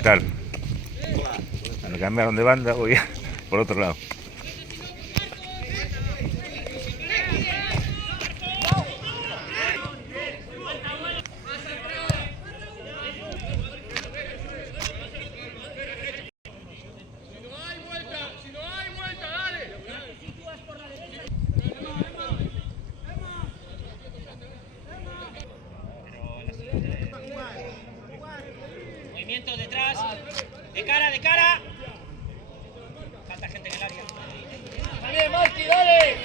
¿Qué tal? Cuando cambiaron de banda, voy por otro lado. Movimiento detrás, de cara. Falta gente en el área. Dale, Marqui, dale,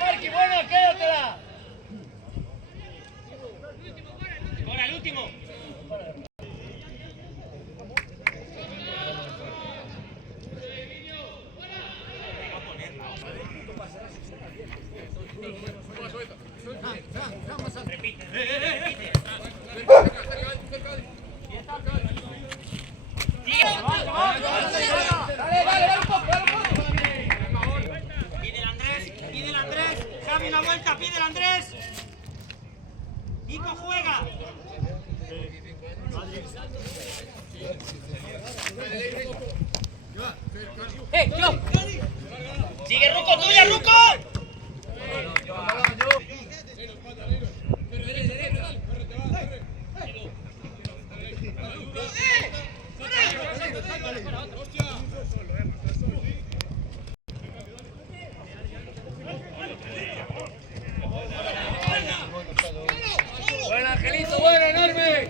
Marqui, buena, quédatela. Ahora el último. Repite. Dale un poco. Pide el Andrés. Javi una vuelta, pide el Andrés. Nico juega. Sigue Ruco, tuya, Ruco. Buen Angelito, bueno, enorme.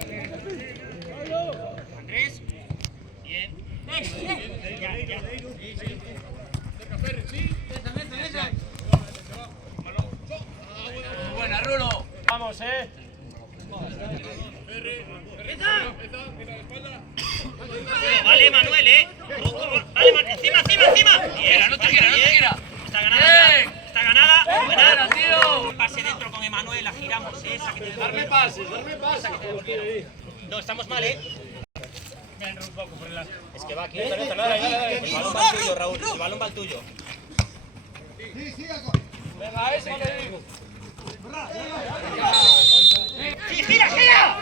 Andrés. Bien. Ya. Buena, Rulo. Vamos, Vale, Manuel, Ruco, vale, Manuel. Encima. Bien, No te gira. Está ganada. Buena. Tío. Pase dentro con Emanuel, la giramos, sáquete de Darme pases. No, estamos mal, Es que va aquí. El balón va al tuyo, Raúl. El balón va al tuyo. Venga, ese que le digo. ¡Sí, gira!